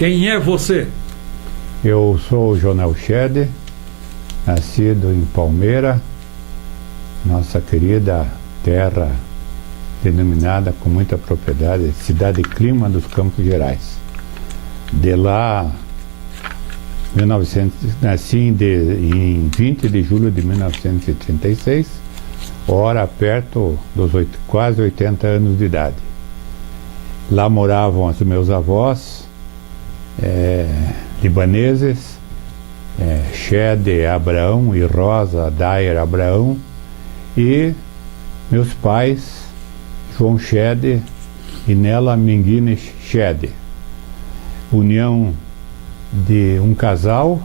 Quem é você? Eu sou o Jonel Chede, nascido em Palmeira, nossa querida terra denominada com muita propriedade, cidade clima dos Campos Gerais. De lá, nasci em 20 de julho de 1936, ora perto dos quase 80 anos de idade. Lá moravam os meus avós, libaneses, Chede Abraão e Rosa Dayer Abraão, e meus pais, João Chede e Nela Minguine Chede. União de um casal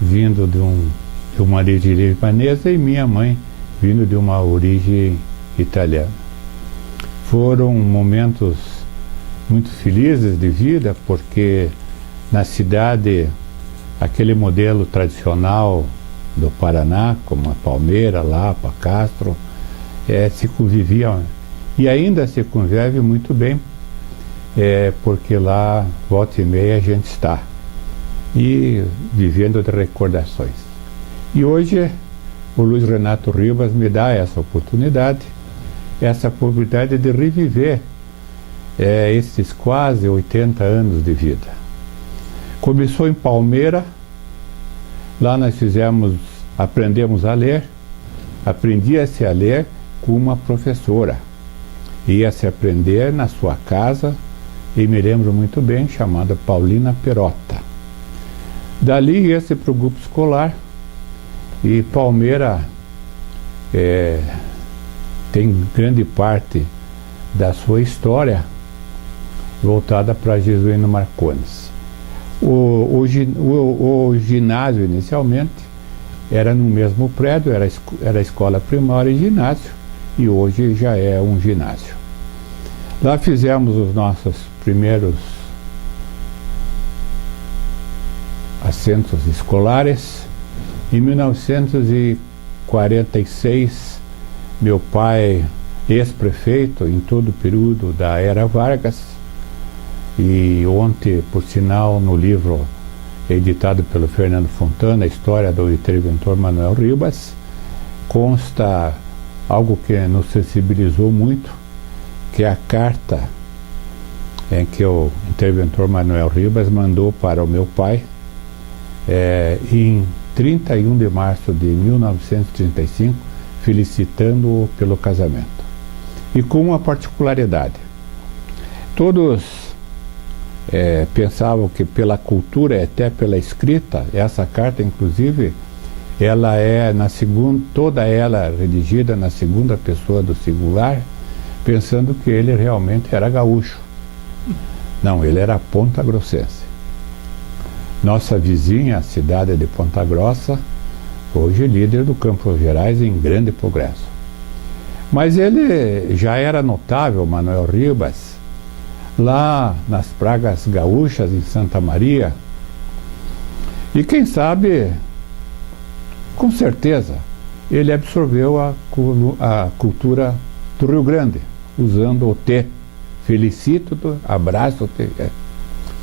vindo de uma origem libanesa e minha mãe vindo de uma origem italiana. Foram momentos muito felizes de vida, porque na cidade, aquele modelo tradicional do Paraná, como a Palmeira, Lapa, Castro, se convivia, e ainda se convive muito bem, porque lá, volta e meia, a gente está, e vivendo de recordações. E hoje, o Luiz Renato Ribas me dá essa oportunidade de reviver esses quase 80 anos de vida. Começou em Palmeira, lá nós aprendemos a ler, aprendia-se a ler com uma professora, ia-se aprender na sua casa, e me lembro muito bem, chamada Paulina Perota. Dali ia-se para o grupo escolar, e Palmeira tem grande parte da sua história voltada para Jesuíno Marcones. O ginásio, inicialmente, era no mesmo prédio, era a escola primária e ginásio, e hoje já é um ginásio. Lá fizemos os nossos primeiros assentos escolares. Em 1946, meu pai, ex-prefeito em todo o período da era Vargas, e ontem, por sinal, no livro editado pelo Fernando Fontana, a história do interventor Manuel Ribas, consta algo que nos sensibilizou muito, que é a carta em que o interventor Manuel Ribas mandou para o meu pai em 31 de março de 1935, felicitando-o pelo casamento. E com uma particularidade: todos pensavam que pela cultura, até pela escrita, essa carta, inclusive, ela toda ela redigida na segunda pessoa do singular, pensando que ele realmente era gaúcho. Não, ele era pontagrossense. Nossa vizinha, a cidade de Ponta Grossa, hoje líder do Campos Gerais em grande progresso. Mas ele já era notável, Manuel Ribas, lá nas pragas gaúchas, em Santa Maria. E quem sabe, com certeza, ele absorveu a cultura do Rio Grande, usando o T. Felicito-te, abraço-te.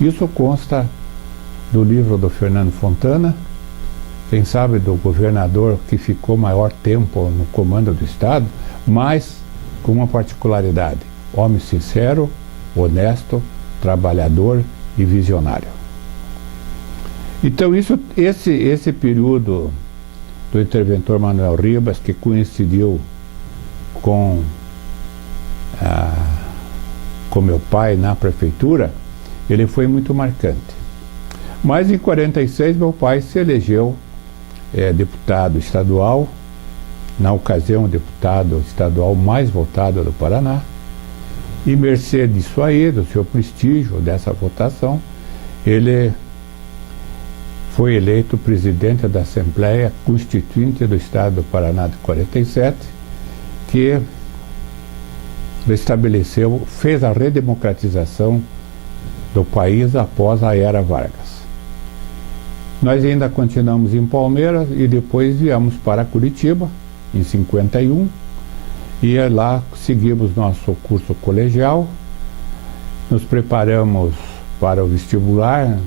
Isso consta do livro do Fernando Fontana, quem sabe do governador que ficou maior tempo no comando do Estado, mas com uma particularidade: homem sincero, honesto, trabalhador e visionário. Então esse período do interventor Manuel Ribas, que coincidiu com meu pai na prefeitura, ele foi muito marcante. Mas em 46 meu pai se elegeu deputado estadual, na ocasião deputado estadual mais votado do Paraná, e mercê disso aí, do seu prestígio, dessa votação, ele foi eleito presidente da Assembleia Constituinte do Estado do Paraná de 47, que fez a redemocratização do país após a era Vargas. Nós ainda continuamos em Palmeiras e depois viemos para Curitiba, em 51, e lá seguimos nosso curso colegial, nos preparamos para o vestibular,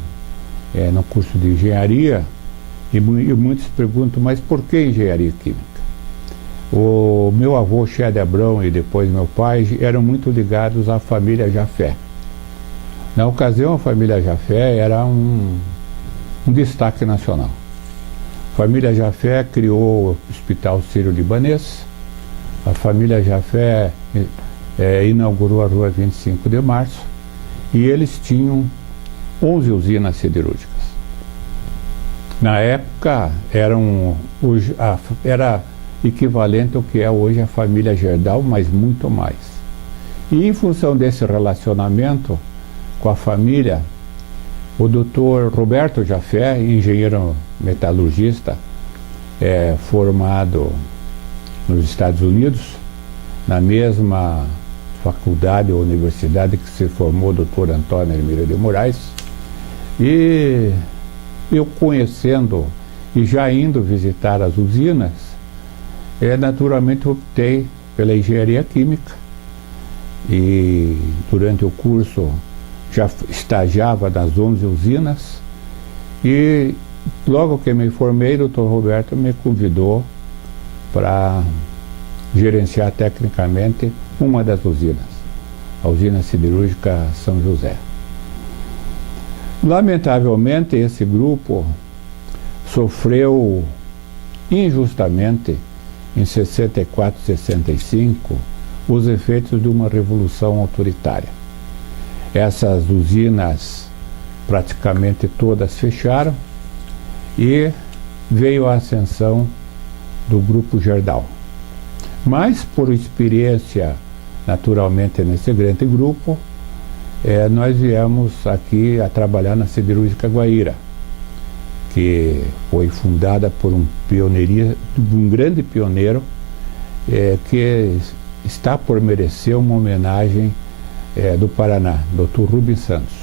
no curso de engenharia, e muitos perguntam, mas por que engenharia química? O meu avô, Chede Abrão, e depois meu pai, eram muito ligados à família Jafé. Na ocasião, a família Jafé era um destaque nacional. A família Jafé criou o Hospital Sírio-Libanês, a família Jafé inaugurou a Rua 25 de Março, e eles tinham 11 usinas siderúrgicas. Na época, era equivalente ao que é hoje a família Gerdau, mas muito mais. E em função desse relacionamento com a família, o doutor Roberto Jafé, engenheiro metalurgista, formado nos Estados Unidos, na mesma faculdade ou universidade que se formou o doutor Antônio Hermílio de Moraes, e eu conhecendo e já indo visitar as usinas, naturalmente optei pela engenharia química, e durante o curso já estagiava nas 11 usinas, e logo que me formei, o doutor Roberto me convidou para gerenciar tecnicamente uma das usinas, a usina siderúrgica São José. Lamentavelmente, esse grupo sofreu injustamente, em 64, 65, os efeitos de uma revolução autoritária. Essas usinas praticamente todas fecharam e veio a ascensão do Grupo Gerdau. Mas, por experiência, naturalmente, nesse grande grupo, nós viemos aqui a trabalhar na Siderúrgica Guaíra, que foi fundada por um grande pioneiro, que está por merecer uma homenagem do Paraná, Dr. Rubens Santos.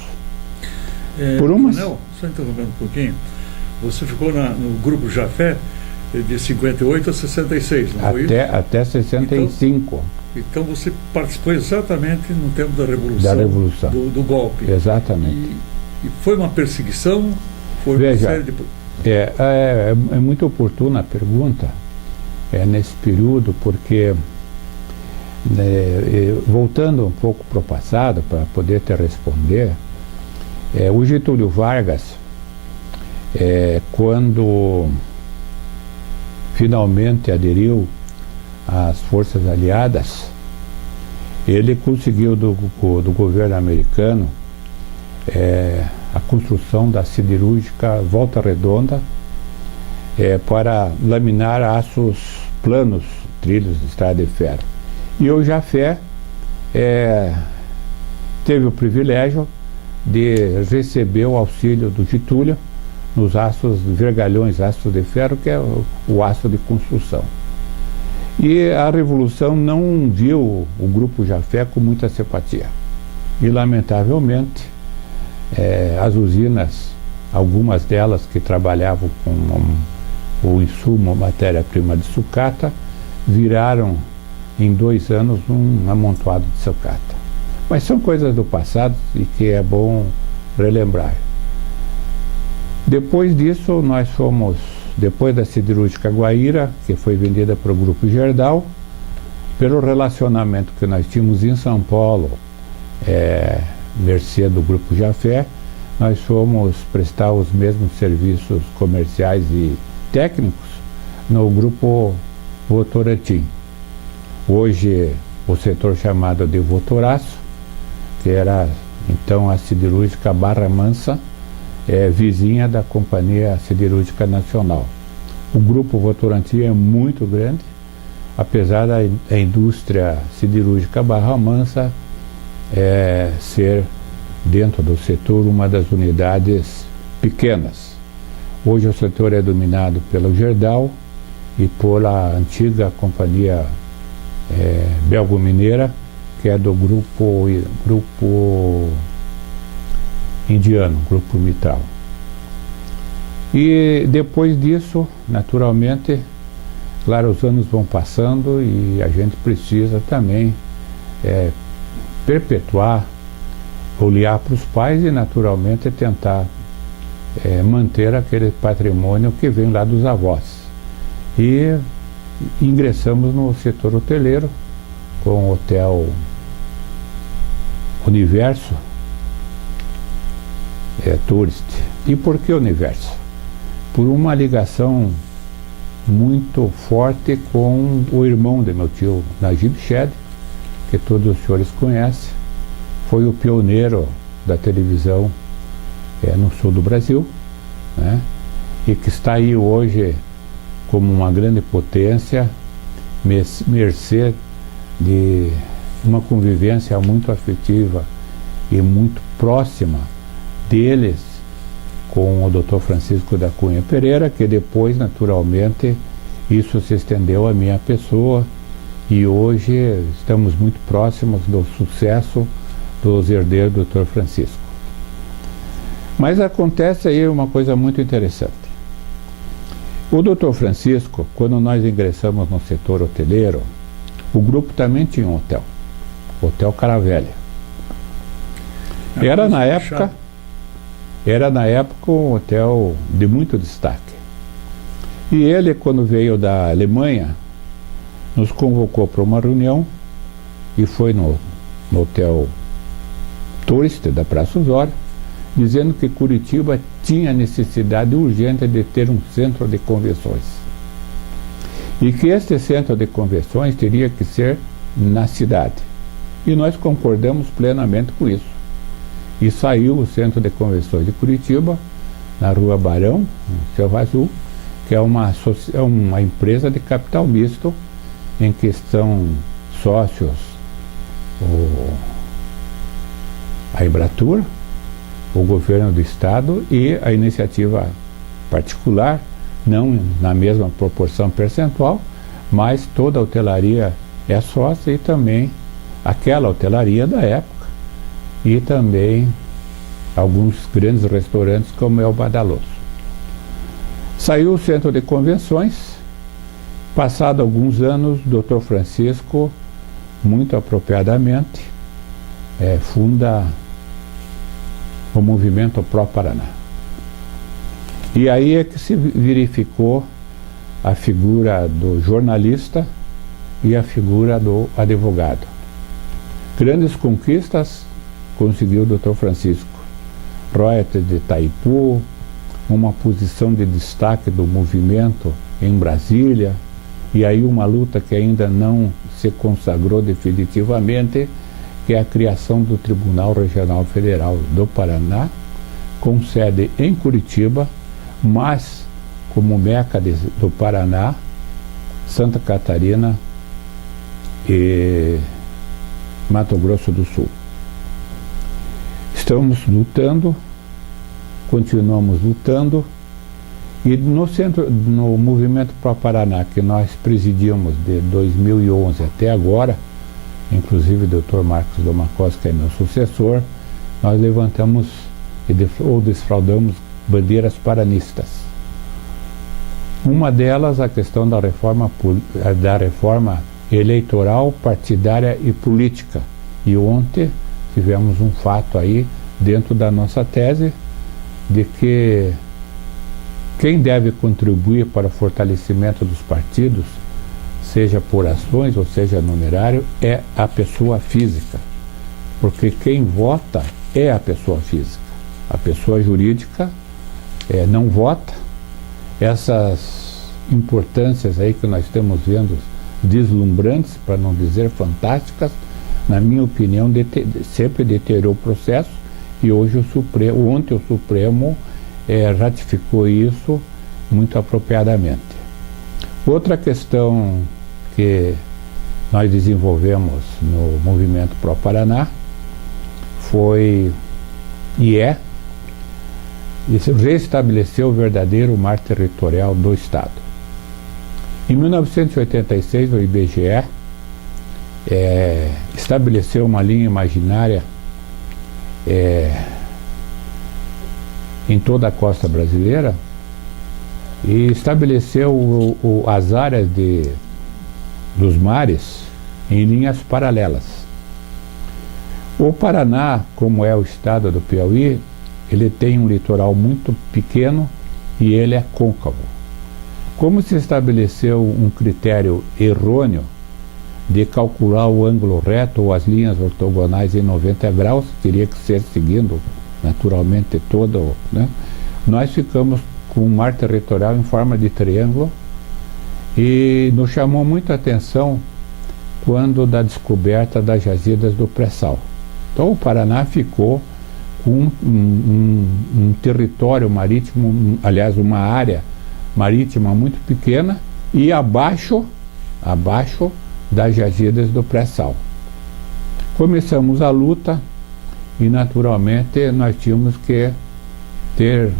Coronel, só interrompendo um pouquinho, você ficou no Grupo Jafé de 58 a 66, não foi isso? Até 65. Então você participou exatamente no tempo da Revolução. Da Revolução. Do golpe. Exatamente. E foi uma perseguição? Foi Veja, uma série de... é muito oportuna a pergunta nesse período, porque, voltando um pouco para o passado, para poder te responder, o Getúlio Vargas, quando finalmente aderiu às forças aliadas, ele conseguiu do governo americano a construção da siderúrgica Volta Redonda para laminar aços planos, trilhos de estrada de ferro. E o Jafé teve o privilégio de receber o auxílio do Getúlio nos aços, vergalhões, aços de ferro, que é o aço de construção. E a Revolução não viu o Grupo Jafé com muita simpatia. E, lamentavelmente, as usinas, algumas delas que trabalhavam com o insumo, a matéria-prima de sucata, viraram em 2 anos um amontoado de sucata. Mas são coisas do passado e que é bom relembrar. Depois disso, nós fomos, depois da Siderúrgica Guaíra, que foi vendida para o Grupo Gerdau, pelo relacionamento que nós tínhamos em São Paulo, mercê do Grupo Jafé, nós fomos prestar os mesmos serviços comerciais e técnicos no Grupo Votorantim. Hoje, o setor chamado de Votoraço, que era então a Siderúrgica Barra Mansa, vizinha da Companhia Siderúrgica Nacional. O Grupo Votorantim é muito grande, apesar da indústria siderúrgica Barra Mansa ser, dentro do setor, uma das unidades pequenas. Hoje o setor é dominado pelo Gerdau e pela antiga Companhia Belgo-Mineira, que é do grupo indiano, Grupo Mittal. E depois disso, naturalmente, claro, os anos vão passando e a gente precisa também perpetuar olhar para os pais e, naturalmente, tentar manter aquele patrimônio que vem lá dos avós. E ingressamos no setor hoteleiro com o Hotel Universo Tourist. E por que Universo? Por uma ligação muito forte com o irmão de meu tio, Najib Shed, que todos os senhores conhecem, foi o pioneiro da televisão no sul do Brasil, né? E que está aí hoje como uma grande potência, mercê de uma convivência muito afetiva e muito próxima deles com o Dr. Francisco da Cunha Pereira, que depois, naturalmente, isso se estendeu à minha pessoa, e hoje estamos muito próximos do sucesso dos herdeiros do Dr. Francisco. Mas acontece aí uma coisa muito interessante. O Dr. Francisco, quando nós ingressamos no setor hoteleiro, o grupo também tinha um hotel, Hotel Caravelha. Era na época um hotel de muito destaque. E ele, quando veio da Alemanha, nos convocou para uma reunião e foi no Hotel Tourist da Praça Osório, dizendo que Curitiba tinha necessidade urgente de ter um centro de convenções. E que este centro de convenções teria que ser na cidade. E nós concordamos plenamente com isso. E saiu o Centro de Convenções de Curitiba, na Rua Barão, no Selva Azul, que é uma empresa de capital misto, em que estão sócios a Embratur, o governo do estado e a iniciativa particular, não na mesma proporção percentual, mas toda a hotelaria é sócia e também aquela hotelaria da época e também alguns grandes restaurantes como é o Badaloso. Saiu o centro de convenções, passado alguns anos, Dr. Francisco, muito apropriadamente, funda o movimento Pró-Paraná. E aí é que se verificou a figura do jornalista e a figura do advogado. Grandes conquistas conseguiu o Dr. Francisco. Royalties de Itaipu, uma posição de destaque do movimento em Brasília, e aí uma luta que ainda não se consagrou definitivamente, que é a criação do Tribunal Regional Federal do Paraná, com sede em Curitiba, mas como meca do Paraná, Santa Catarina e Mato Grosso do Sul. Estamos lutando, continuamos lutando, e no movimento Pró-Paraná, que nós presidimos de 2011 até agora, inclusive o Dr. Marcos Domacos, que é meu sucessor, nós levantamos ou desfraudamos bandeiras paranistas. Uma delas, a questão da reforma eleitoral, partidária e política. E ontem tivemos um fato aí, dentro da nossa tese, de que quem deve contribuir para o fortalecimento dos partidos, seja por ações ou seja numerário, é a pessoa física. Porque quem vota é a pessoa física. A pessoa jurídica não vota. Essas importâncias aí que nós estamos vendo, deslumbrantes, para não dizer fantásticas, na minha opinião, sempre deteriorou o processo, e hoje ontem o Supremo ratificou isso muito apropriadamente. Outra questão que nós desenvolvemos no movimento Pró-Paraná foi restabelecer o verdadeiro mar territorial do Estado. Em 1986, o IBGE estabeleceu uma linha imaginária em toda a costa brasileira e estabeleceu as áreas dos mares em linhas paralelas. O Paraná, como é o estado do Piauí, ele tem um litoral muito pequeno e ele é côncavo. Como se estabeleceu um critério errôneo de calcular o ângulo reto ou as linhas ortogonais em 90 graus, teria que ser seguindo naturalmente todo, né? Nós ficamos com um mar territorial em forma de triângulo e nos chamou muita atenção quando da descoberta das jazidas do pré-sal. Então o Paraná ficou com um território marítimo, aliás, uma área marítima muito pequena e abaixo das jazidas do pré-sal. Começamos a luta e naturalmente nós tínhamos que ter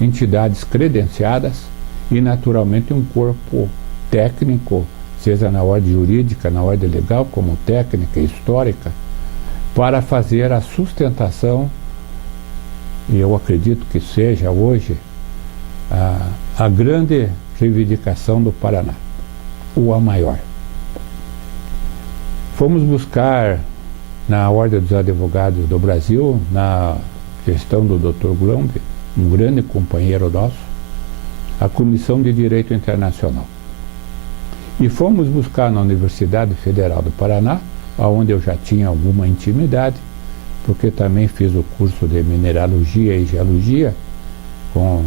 entidades credenciadas e naturalmente um corpo técnico, seja na ordem jurídica, na ordem legal, como técnica histórica, para fazer a sustentação, e eu acredito que seja hoje a grande reivindicação do Paraná, ou a maior. Fomos buscar na Ordem dos Advogados do Brasil, na gestão do Dr. Glomb, um grande companheiro nosso, a Comissão de Direito Internacional. E fomos buscar na Universidade Federal do Paraná, onde eu já tinha alguma intimidade, porque também fiz o curso de Mineralogia e Geologia com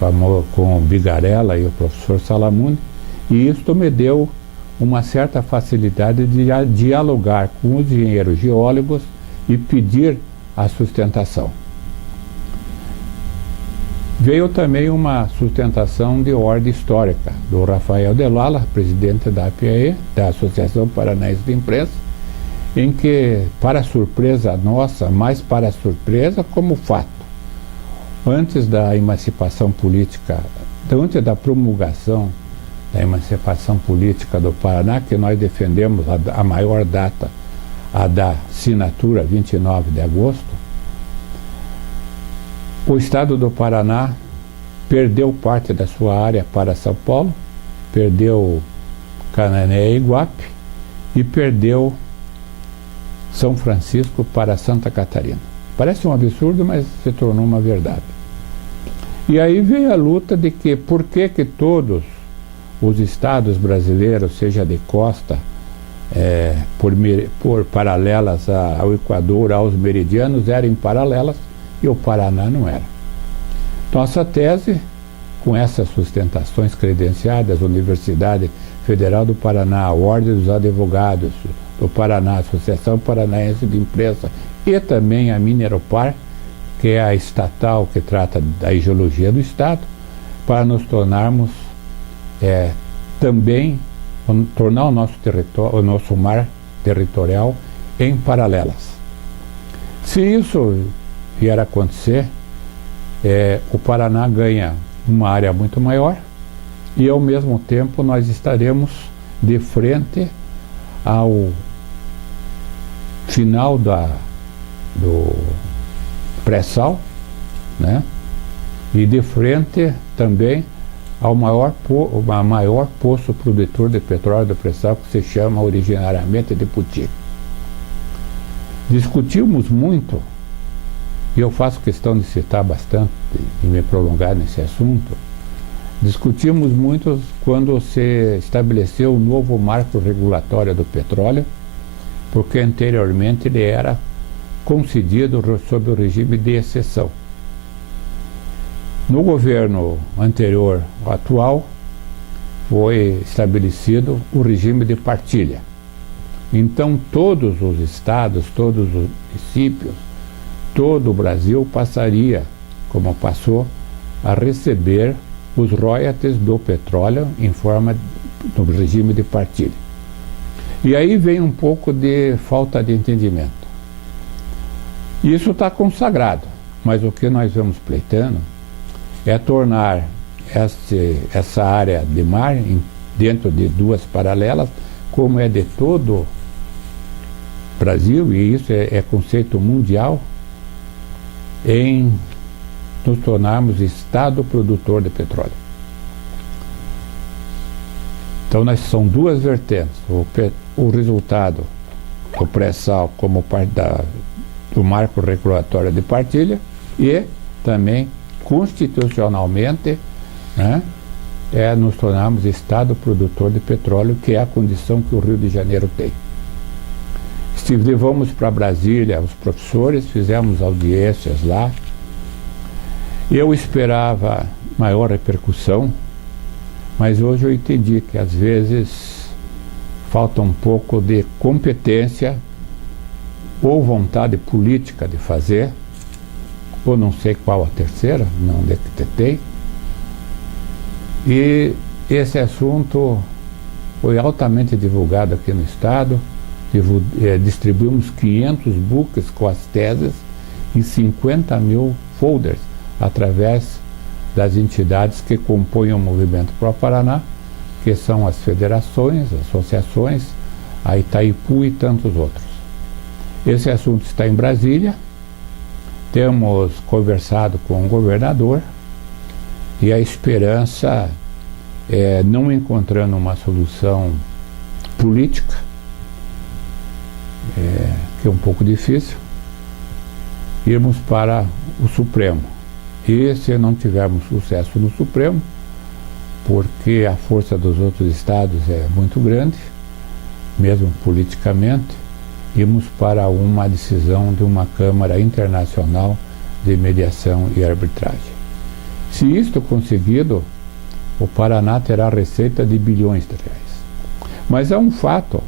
o Bigarella e o professor Salamone, e isto me deu uma certa facilidade de dialogar com os engenheiros geólogos e pedir a sustentação. Veio também uma sustentação de ordem histórica do Rafael Delala, presidente da APAE, da Associação Paranaense de Imprensa, em que, para surpresa nossa, mas para surpresa como fato, antes da emancipação política, antes da promulgação da emancipação política do Paraná, que nós defendemos a maior data, a da assinatura, 29 de agosto, o estado do Paraná perdeu parte da sua área para São Paulo, perdeu Canané e Iguape e perdeu São Francisco para Santa Catarina. Parece um absurdo, mas se tornou uma verdade. E aí veio a luta de que por que todos os estados brasileiros, seja de costa, por paralelas ao Equador, aos meridianos, eram paralelas e o Paraná não era. Nossa tese, com essas sustentações credenciadas, Universidade Federal do Paraná, Ordem dos Advogados do Paraná, Associação Paranaense de Imprensa e também a Mineropar, que é a estatal que trata da geologia do Estado, para nos tornarmos também, tornar o nosso território, o nosso mar territorial em paralelas. Se isso vier a acontecer, o Paraná ganha uma área muito maior e ao mesmo tempo nós estaremos de frente ao final do pré-sal, né? E de frente também ao maior poço produtor de petróleo do pré-sal, que se chama originariamente de Puti. Discutimos muito, e eu faço questão de citar bastante e me prolongar nesse assunto, discutimos muito quando se estabeleceu o novo marco regulatório do petróleo, porque anteriormente ele era concedido sob o regime de exceção. No governo anterior ao atual, foi estabelecido o regime de partilha. Então todos os estados, todos os municípios, todo o Brasil passaria, como passou, a receber os royalties do petróleo em forma do regime de partilha. E aí vem um pouco de falta de entendimento. Isso está consagrado, mas o que nós vamos pleitando é tornar essa área de mar dentro de duas paralelas, como é de todo o Brasil, e isso é conceito mundial, em nos tornarmos estado produtor de petróleo. Então são duas vertentes. O resultado do pré-sal como parte do marco regulatório de partilha e também constitucionalmente, né, nos tornarmos Estado produtor de petróleo, que é a condição que o Rio de Janeiro tem. Levamos para Brasília os professores, fizemos audiências lá. Eu esperava maior repercussão, mas hoje eu entendi que às vezes falta um pouco de competência ou vontade política de fazer, ou não sei qual a terceira, não detectei. E esse assunto foi altamente divulgado aqui no Estado. Distribuímos 500 books com as teses e 50 mil folders através das entidades que compõem o Movimento Pro Paraná, que são as federações, associações, a Itaipu e tantos outros. Esse assunto está em Brasília, temos conversado com o governador e a esperança é, não encontrando uma solução política, que é um pouco difícil, irmos para o Supremo. E se não tivermos sucesso no Supremo, porque a força dos outros estados é muito grande, mesmo politicamente, irmos para uma decisão de uma Câmara Internacional de Mediação e Arbitragem. Se isto conseguido, o Paraná terá receita de bilhões de reais. Mas é um fato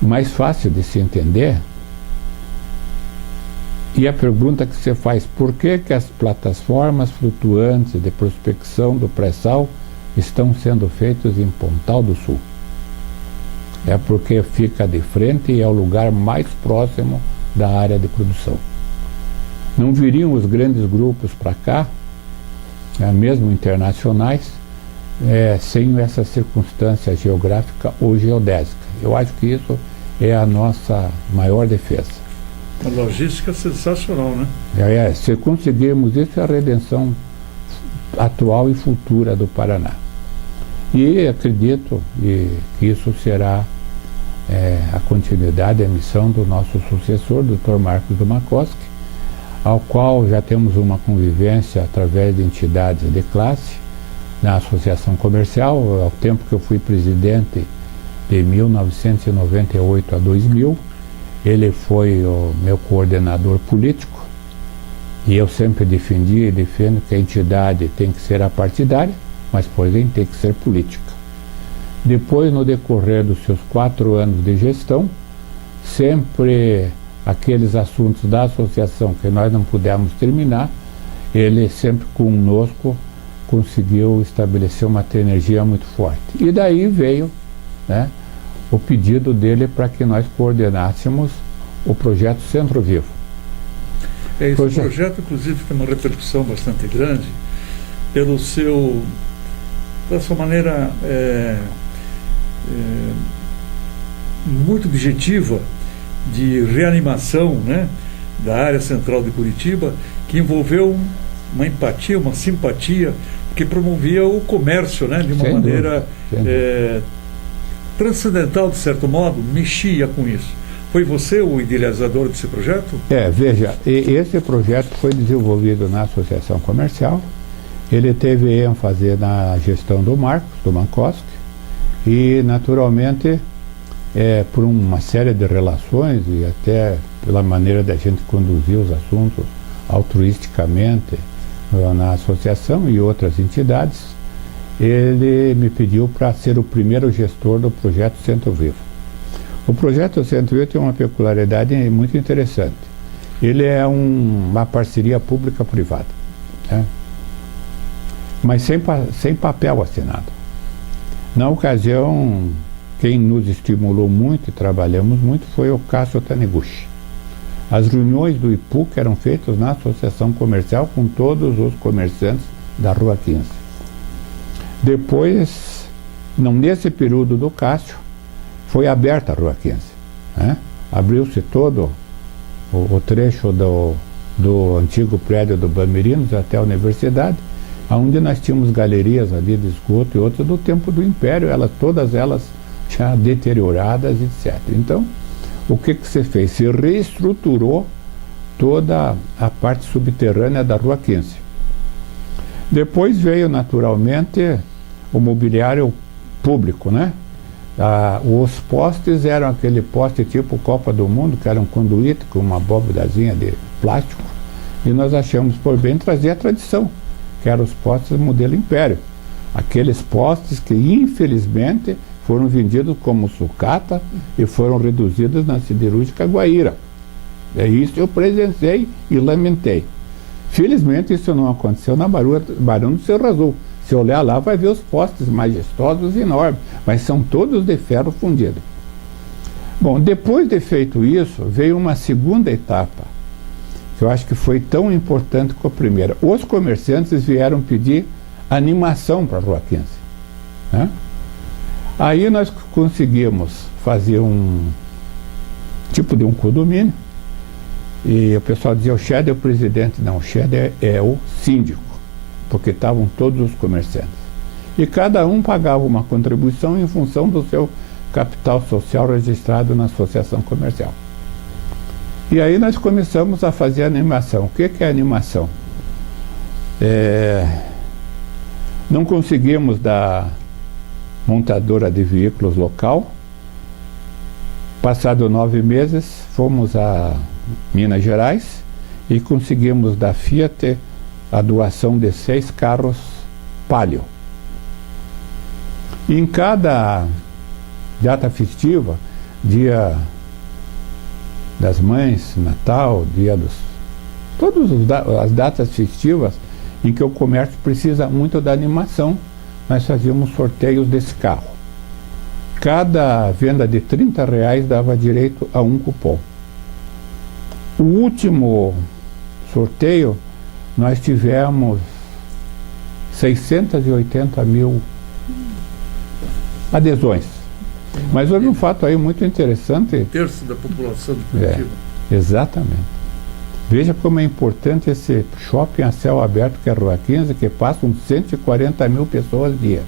mais fácil de se entender, e a pergunta que você faz: por que as plataformas flutuantes de prospecção do pré-sal estão sendo feitas em Pontal do Sul? É porque fica de frente e é o lugar mais próximo da área de produção. Não viriam os grandes grupos para cá, mesmo internacionais, sem essa circunstância geográfica ou geodésica. Eu acho que isso é a nossa maior defesa. A logística é sensacional, né? Se conseguirmos isso, é a redenção atual e futura do Paraná. E acredito que isso será a continuidade, a missão do nosso sucessor, Dr. Marcos Dumakoski, ao qual já temos uma convivência através de entidades de classe, na Associação Comercial, ao tempo que eu fui presidente de 1998 a 2000, ele foi o meu coordenador político, e eu sempre defendi e defendo que a entidade tem que ser apartidária, mas porém tem que ser política. Depois, no decorrer dos seus 4 anos de gestão, sempre aqueles assuntos da associação que nós não pudemos terminar, ele sempre conosco conseguiu estabelecer uma energia muito forte. E daí veio, né, o pedido dele para que nós coordenássemos o projeto Centro Vivo. Esse projeto, inclusive, tem uma repercussão bastante grande pela sua maneira muito objetiva de reanimação, né, da área central de Curitiba, que envolveu uma empatia, uma simpatia, que promovia o comércio, né, de uma Sem maneira dúvida. Transcendental, de certo modo, mexia com isso. Foi você o idealizador desse projeto? Veja, esse projeto foi desenvolvido na Associação Comercial, ele teve ênfase na gestão do Marcos Dumakoski e, naturalmente, por uma série de relações e até pela maneira da gente conduzir os assuntos altruisticamente na associação e outras entidades, ele me pediu para ser o primeiro gestor do projeto Centro Vivo. O projeto Centro Vivo tem uma peculiaridade muito interessante. Ele é uma parceria pública-privada, né? Mas sem papel assinado. Na ocasião, quem nos estimulou muito e trabalhamos muito foi o Cássio Taniguchi. As reuniões do IPU que eram feitas na Associação Comercial com todos os comerciantes da Rua 15. Depois, nesse período do Cássio, foi aberta a Rua 15. Né? Abriu-se todo o trecho do antigo prédio do Bamerinos até a universidade, onde nós tínhamos galerias ali de esgoto e outras do tempo do Império, todas elas já deterioradas, etc. Então, o que você fez? Se reestruturou toda a parte subterrânea da Rua 15. Depois veio, naturalmente, o mobiliário público, né? Os postes eram aquele poste tipo Copa do Mundo, que era um conduíte com uma abóbodazinha de plástico, e nós achamos por bem trazer a tradição, que eram os postes modelo Império. Aqueles postes que, infelizmente, foram vendidos como sucata e foram reduzidos na siderúrgica Guaíra. É isso eu presenciei e lamentei. Felizmente isso não aconteceu na Barão do Cerro Azul. Se olhar lá vai ver os postes majestosos e enormes, mas são todos de ferro fundido. Bom, depois de feito isso, veio uma segunda etapa, que eu acho que foi tão importante como a primeira. Os comerciantes vieram pedir animação para a Rua 15. Né? Aí nós conseguimos fazer um tipo de um condomínio, e o pessoal dizia, o Shed é o presidente. Não, o Shed é o síndico, porque estavam todos os comerciantes. E cada um pagava uma contribuição em função do seu capital social registrado na associação comercial. E aí nós começamos a fazer animação. O que é animação? Não conseguimos da montadora de veículos local. Passado 9 meses, fomos a Minas Gerais e conseguimos da Fiat a doação de 6 carros Palio. E em cada data festiva, dia das Mães, Natal, dia dos... todas as datas festivas em que o comércio precisa muito da animação, nós fazíamos sorteios desse carro. Cada venda de R$30 dava direito a um cupom. O último sorteio, nós tivemos 680 mil adesões. Mas houve um fato aí muito interessante. Um terço da população de Curitiba. Exatamente. Veja como é importante esse shopping a céu aberto, que é a Rua 15, que passam 140 mil pessoas dia.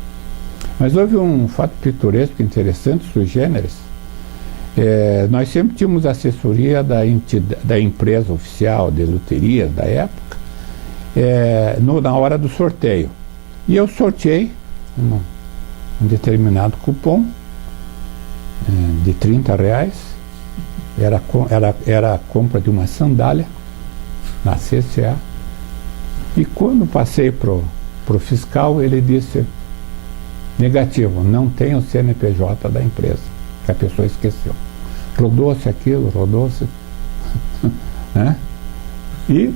Mas houve um fato pitoresco interessante, sui generis. Nós sempre tínhamos assessoria da empresa oficial de loterias da época, na hora do sorteio. E eu sorteei um determinado cupom de R$30. Era a compra de uma sandália na CCA. E quando passei pro fiscal, ele disse: negativo, não tem o CNPJ da empresa, que a pessoa esqueceu. Rodou-se aquilo, rodou-se. Né? E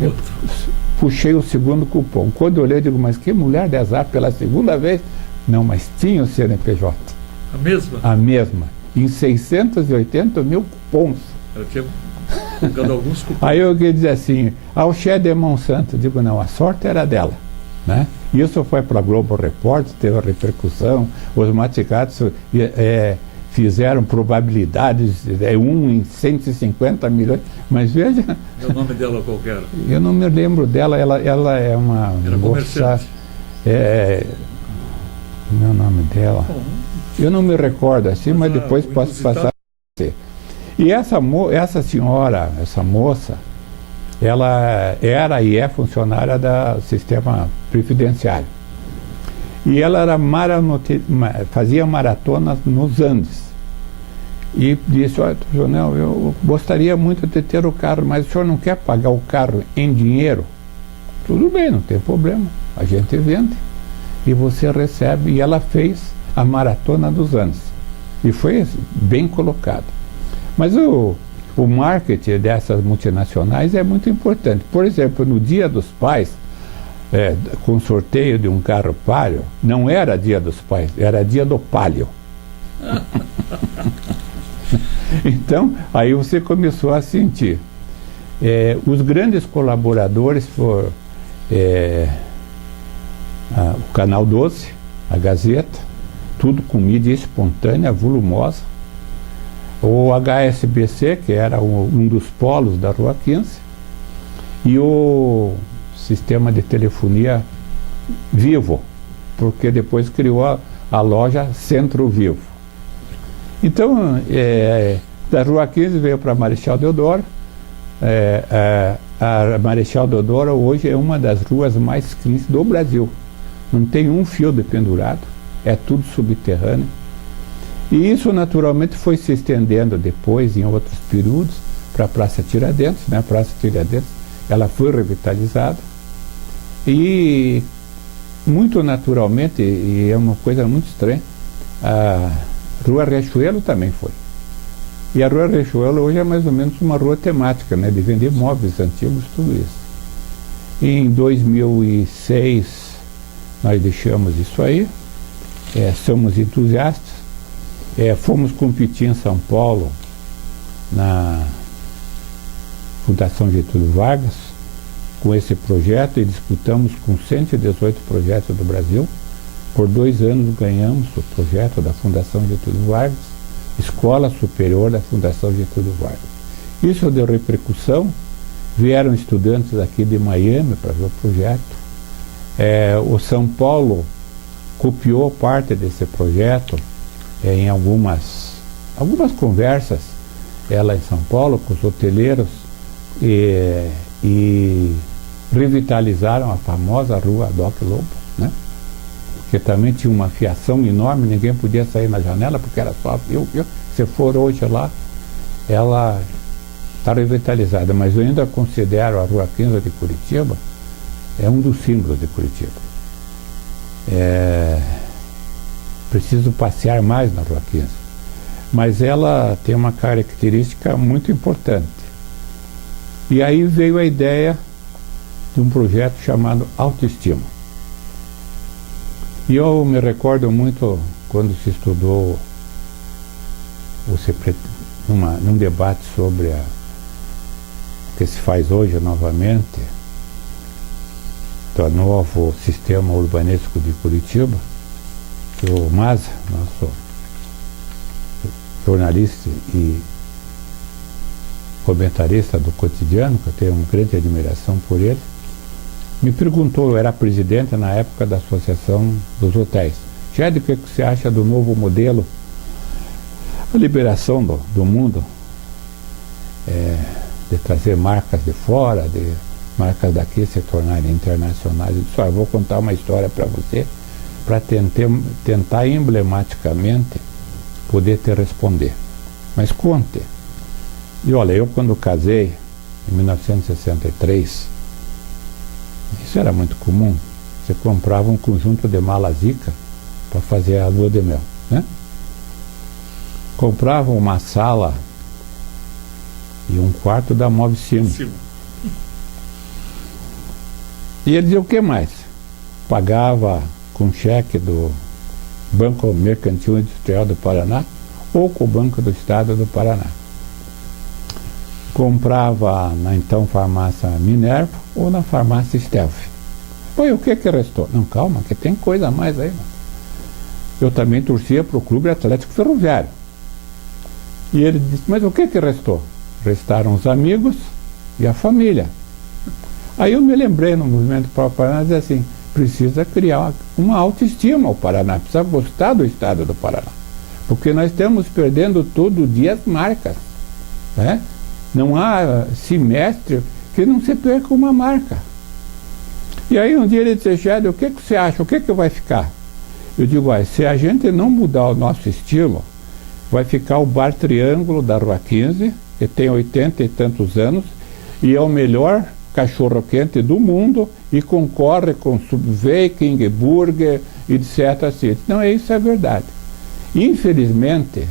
eu puxei o segundo cupom. Quando eu olhei, eu digo, mas que mulher de azar, pela segunda vez? Não, mas tinha o CNPJ. A mesma? A mesma. Em 680 mil cupons. Ela tinha colocado alguns cupons. Aí eu queria dizer assim, o Shed é Monsanto. Eu digo, não, a sorte era dela. Né? Isso foi para a Globo Repórter, teve a repercussão. Os maticatos fizeram probabilidades, 1 em 150 milhões. Mas veja... É o nome dela qualquer? Eu não me lembro dela, ela é uma era moça... Meu nome dela... Bom, eu não me recordo assim, mas depois posso passar. E essa senhora, essa moça, ela era e é funcionária do sistema previdenciário. E ela era fazia maratonas nos Andes. E disse, olha, Jonel, eu gostaria muito de ter o carro, mas o senhor não quer pagar o carro em dinheiro? Tudo bem, não tem problema. A gente vende e você recebe. E ela fez a maratona dos Andes. E foi bem colocado. Mas o marketing dessas multinacionais é muito importante. Por exemplo, no Dia dos Pais, com sorteio de um carro Palio, não era Dia dos Pais, era Dia do Palio. Então, aí você começou a sentir. Os grandes colaboradores foram o Canal 12, a Gazeta, tudo com mídia espontânea, volumosa. O HSBC, que era um dos polos da Rua 15, e o sistema de telefonia Vivo, porque depois criou a loja Centro Vivo. Então, da Rua 15 veio para Marechal Deodoro. A Marechal Deodoro hoje é uma das ruas mais cleans do Brasil. Não tem um fio dependurado, é tudo subterrâneo. E isso naturalmente foi se estendendo depois, em outros períodos, para a Praça Tiradentes, né? A Praça Tiradentes, ela foi revitalizada. E muito naturalmente, e é uma coisa muito estranha, a Rua Riachuelo também foi. E a Rua Riachuelo hoje é mais ou menos uma rua temática, né? De vender móveis antigos, tudo isso. Em 2006, nós deixamos isso aí, somos entusiastas, fomos competir em São Paulo, na Fundação Getúlio Vargas, com esse projeto, e disputamos com 118 projetos do Brasil. Por 2 anos ganhamos o projeto da Fundação Getúlio Vargas, Escola Superior da Fundação Getúlio Vargas. Isso deu repercussão, vieram estudantes aqui de Miami para ver o projeto. O São Paulo copiou parte desse projeto em algumas conversas, ela em São Paulo, com os hoteleiros, e revitalizaram a famosa Rua Doc Lobo, né? Que também tinha uma fiação enorme, ninguém podia sair na janela porque era só fio. Se for hoje lá, ela está revitalizada, mas eu ainda considero a Rua 15 de Curitiba um dos símbolos de Curitiba. Preciso passear mais na Rua 15, mas ela tem uma característica muito importante. E aí veio a ideia de um projeto chamado Autoestima. E eu me recordo muito quando se estudou, num debate sobre o que se faz hoje novamente, do novo sistema urbanístico de Curitiba, que o Maza, nosso jornalista e comentarista do Cotidiano, que eu tenho uma grande admiração por ele, me perguntou, eu era presidente na época da Associação dos Hotéis: Chad, o que você acha do novo modelo, a liberação do mundo, de trazer marcas de fora, de marcas daqui se tornarem internacionais? Eu disse: eu vou contar uma história para você, para tentar emblematicamente poder te responder. Mas conte. E olha, eu quando casei, em 1963, isso era muito comum, você comprava um conjunto de mala zica para fazer a lua de mel, né? Comprava uma sala e um quarto da Móvel Cima. E ele dizia o que mais? Pagava com cheque do Banco Mercantil Industrial do Paraná ou com o Banco do Estado do Paraná. Comprava na então farmácia Minerva ou na farmácia Stealth. Pô, e o que restou? Não, calma, que tem coisa a mais aí, mano. Eu também torcia para o Clube Atlético Ferroviário. E ele disse: mas o que restou? Restaram os amigos e a família. Aí eu me lembrei no Movimento para o Paraná, dizer assim: precisa criar uma autoestima ao Paraná, precisa gostar do estado do Paraná, porque nós estamos perdendo todo dia as marcas, né? Não há semestre que não se perca uma marca. E aí um dia ele disse: Chad, o que você acha? O que vai ficar? Eu digo: se a gente não mudar o nosso estilo, vai ficar o Bar Triângulo da Rua 15, que tem 80 e tantos anos, e é o melhor cachorro-quente do mundo, e concorre com Subway, King Burger, etc. Assim. Não, isso é verdade. Infelizmente,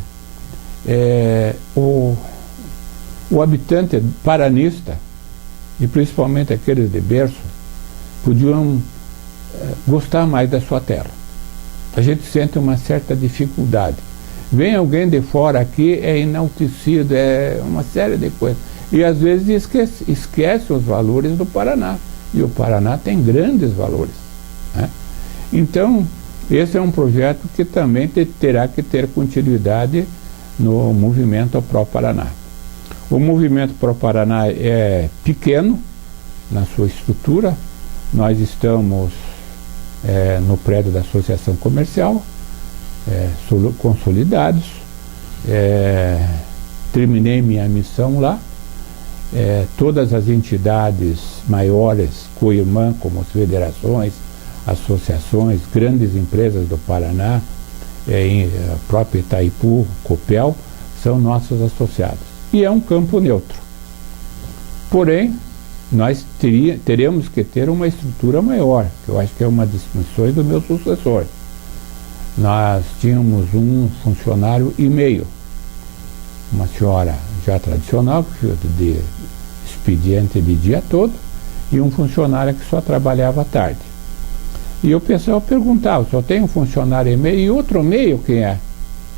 o habitante paranista, e principalmente aqueles de berço, podiam gostar mais da sua terra. A gente sente uma certa dificuldade. Vem alguém de fora aqui, é enaltecido, é uma série de coisas. E às vezes esquece os valores do Paraná. E o Paraná tem grandes valores, né? Então, esse é um projeto que também terá que ter continuidade no movimento Pró-Paraná. O movimento Pró-Paraná é pequeno na sua estrutura. Nós estamos no prédio da Associação Comercial, consolidados. terminei minha missão lá. Todas as entidades maiores, co-irmã, como as federações, associações, grandes empresas do Paraná, a própria Itaipu, Copel, são nossos associados. E é um campo neutro. Porém, nós teremos que ter uma estrutura maior, que eu acho que é uma das missões do meu sucessor. Nós tínhamos um funcionário e meio, uma senhora já tradicional, de expediente de dia todo, e um funcionário que só trabalhava à tarde. E o pessoal perguntava, só tem um funcionário e meio, e outro meio quem é?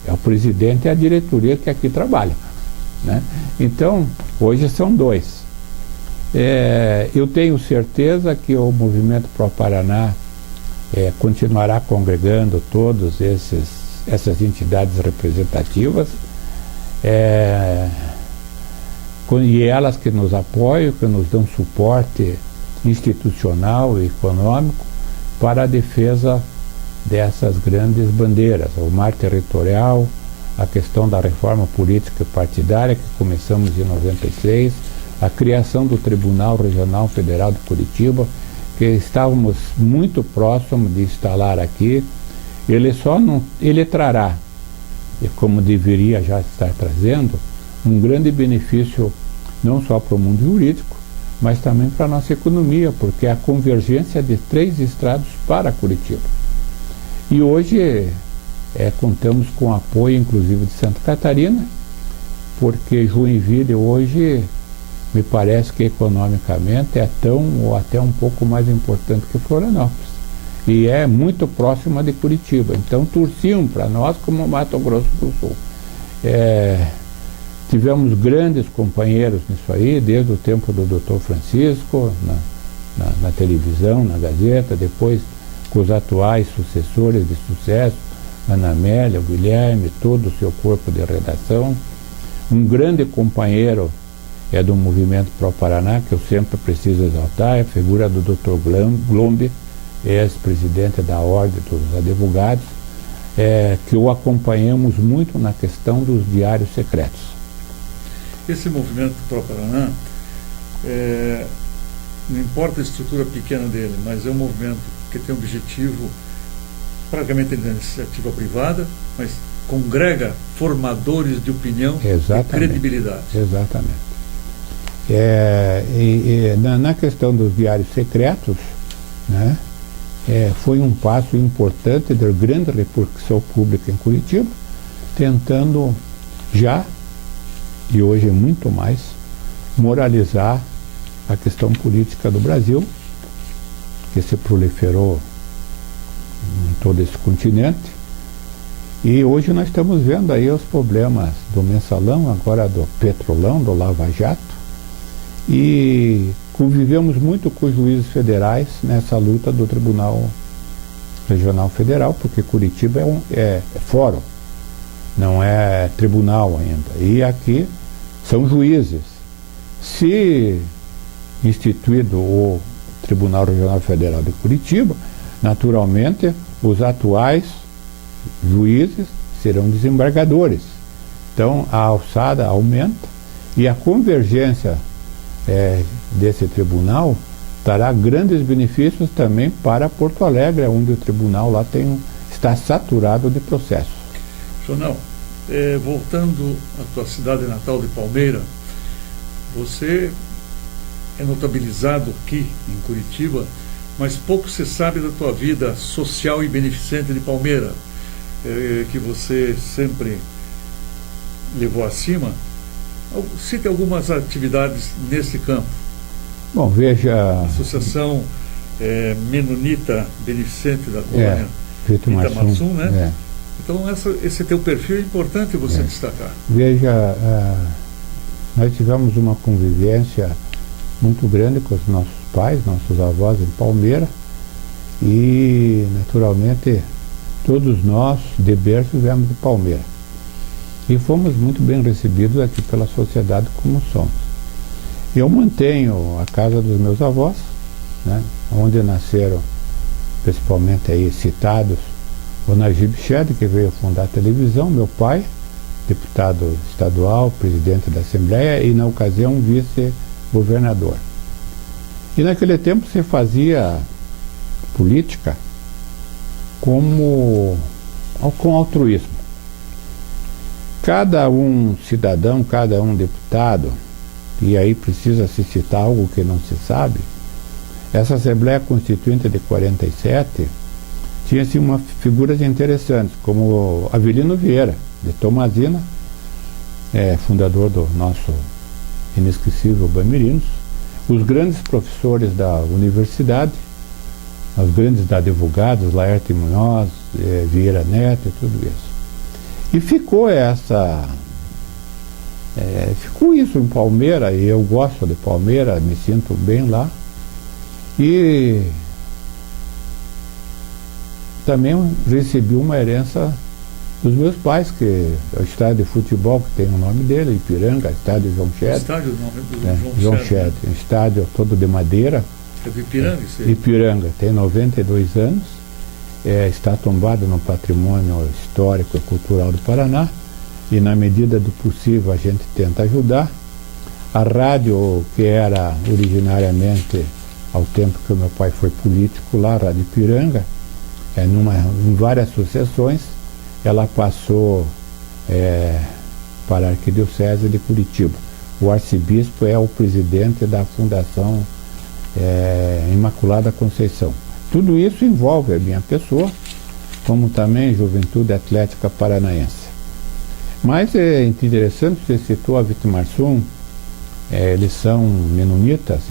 É o presidente e a diretoria que aqui trabalha, né? Então, hoje são dois. Eu tenho certeza que o Movimento Pro Paraná continuará congregando todas essas entidades representativas, e elas que nos apoiam, que nos dão suporte institucional e econômico para a defesa dessas grandes bandeiras, o mar territorial, a questão da reforma política e partidária que começamos em 96, a criação do Tribunal Regional Federal de Curitiba, que estávamos muito próximos de instalar aqui. Ele trará, e como deveria já estar trazendo, um grande benefício não só para o mundo jurídico, mas também para a nossa economia, porque é a convergência de 3 estados para Curitiba. E hoje contamos com o apoio, inclusive, de Santa Catarina, porque Joinville hoje me parece que economicamente é tão ou até um pouco mais importante que Florianópolis. E é muito próxima de Curitiba. Então torciam para nós como Mato Grosso do Sul. Tivemos grandes companheiros nisso aí, desde o tempo do Dr. Francisco, na televisão, na Gazeta, depois com os atuais sucessores de sucesso, Ana Amélia, o Guilherme, todo o seu corpo de redação. Um grande companheiro do Movimento Pro Paraná, que eu sempre preciso exaltar, é a figura do Dr. Glombe, ex-presidente da Ordem dos Advogados, que o acompanhamos muito na questão dos diários secretos. Esse Movimento Pro Paraná, não importa a estrutura pequena dele, mas é um movimento que tem um objetivo praticamente de iniciativa privada, mas congrega formadores de opinião e credibilidade. Exatamente. Na questão dos diários secretos, né, foi um passo importante de grande repercussão pública em Curitiba, tentando já, e hoje muito mais, moralizar a questão política do Brasil, que se proliferou em todo esse continente. E hoje nós estamos vendo aí os problemas do Mensalão, agora do Petrolão, do Lava Jato, e convivemos muito com os juízes federais nessa luta do Tribunal Regional Federal, porque Curitiba é fórum, não é tribunal ainda. E aqui são juízes. Se instituído o Tribunal Regional Federal de Curitiba, naturalmente os atuais juízes serão desembargadores. Então a alçada aumenta e a convergência desse tribunal dará grandes benefícios também para Porto Alegre, onde o tribunal lá está saturado de processos. Jonel, voltando à tua cidade natal de Palmeira, você é notabilizado aqui em Curitiba, mas pouco se sabe da tua vida social e beneficente de Palmeira, que você sempre levou acima. Cite algumas atividades nesse campo. Bom, veja... Associação Menonita Beneficente da colônia Itamarsum, né? Então esse teu perfil é importante você destacar. Veja, nós tivemos uma convivência muito grande com os nossos pais, nossos avós em Palmeira, e naturalmente todos nós de berço viemos de Palmeira. E fomos muito bem recebidos aqui pela sociedade como somos. Eu mantenho a casa dos meus avós, né, onde nasceram, principalmente aí citados, o Najib Shed, que veio fundar a televisão, meu pai, deputado estadual, presidente da Assembleia e, na ocasião, vice-governador. E naquele tempo se fazia política com altruísmo. Cada um cidadão, cada um deputado, e aí precisa se citar algo que não se sabe, essa Assembleia Constituinte de 47 tinha assim, uma figuras interessantes, como Avelino Vieira, de Tomazina, fundador do nosso inesquecível Bamirinos, os grandes professores da universidade, os grandes advogados, Laerte Munhoz, Vieira Neto e tudo isso. E ficou ficou isso em Palmeira, e eu gosto de Palmeira, me sinto bem lá. E também recebi uma herança dos meus pais, que é o estádio de futebol, que tem o nome dele, Ipiranga, estádio João Chede. Estádio, o nome do João Chede, um estádio todo de madeira. É do Ipiranga, isso aí? Ipiranga, tem 92 anos, está tombado no patrimônio histórico e cultural do Paraná, e na medida do possível a gente tenta ajudar. A rádio, que era originariamente, ao tempo que o meu pai foi político lá, a Rádio Ipiranga, em várias sucessões, ela passou para a Arquidiocese de Curitiba. O arcebispo é o presidente da Fundação Imaculada Conceição. Tudo isso envolve a minha pessoa, como também Juventude Atlética Paranaense. Mas é interessante, você citou a Vitimarsum, eles são menonitas,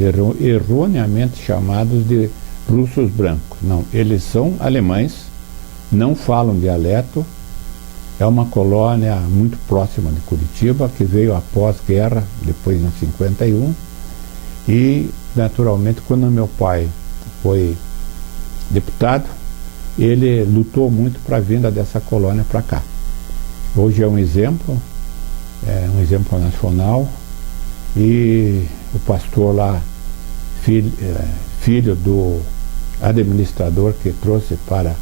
erroneamente chamados de russos brancos. Não, eles são alemães, não falam dialeto, é uma colônia muito próxima de Curitiba, que veio após guerra, depois em 51, e naturalmente quando meu pai foi deputado, ele lutou muito para a vinda dessa colônia para cá. Hoje é um exemplo nacional, e o pastor lá, filho do administrador que trouxe para